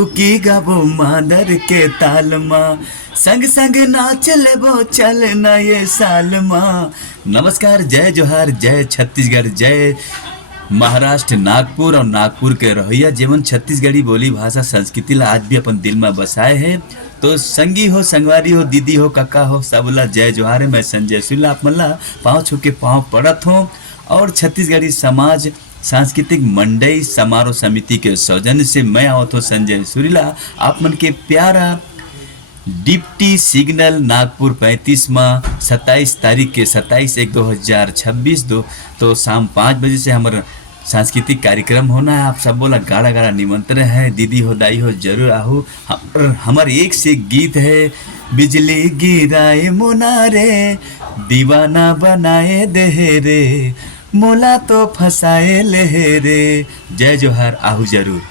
हुहु की गाबो मादर के ताल माँ, संग संग नाच लेबो चल ना ये साल माँ। नमस्कार, जय जोहार, जय छत्तीसगढ़, जय महाराष्ट्र, नागपुर और नागपुर के रहोइया जेवन छत्तीसगढ़ी बोली भाषा संस्कृति ला आज भी अपन दिल में बसाए हैं। तो संगी हो, संगवारी हो, दीदी हो, काका हो, सबला जय जोहार है। मैं संजय सुल्ला आप मल्ला पाँव छू के पाँव पड़त हूँ और छत्तीसगढ़ी समाज सांस्कृतिक मंडई समारोह समिति के सौजन्य से मैं आवत हूँ संजय सुरीला आप मन के प्यारा डिप्टी सिग्नल नागपुर 35 माह 27 तारीख के 27/1/2026 तो शाम 5 बजे से हमारा सांस्कृतिक कार्यक्रम होना है। आप सब बोला गाड़ा गाड़ा निमंत्रण है, दीदी हो दाई हो जरूर आहू। हमारे एक से एक गीत है, बिजली गिराए मोनारे दीवाना बनाए देहरे मोला तो फसाए लेहरे। जय जोहार, आहू जरूर।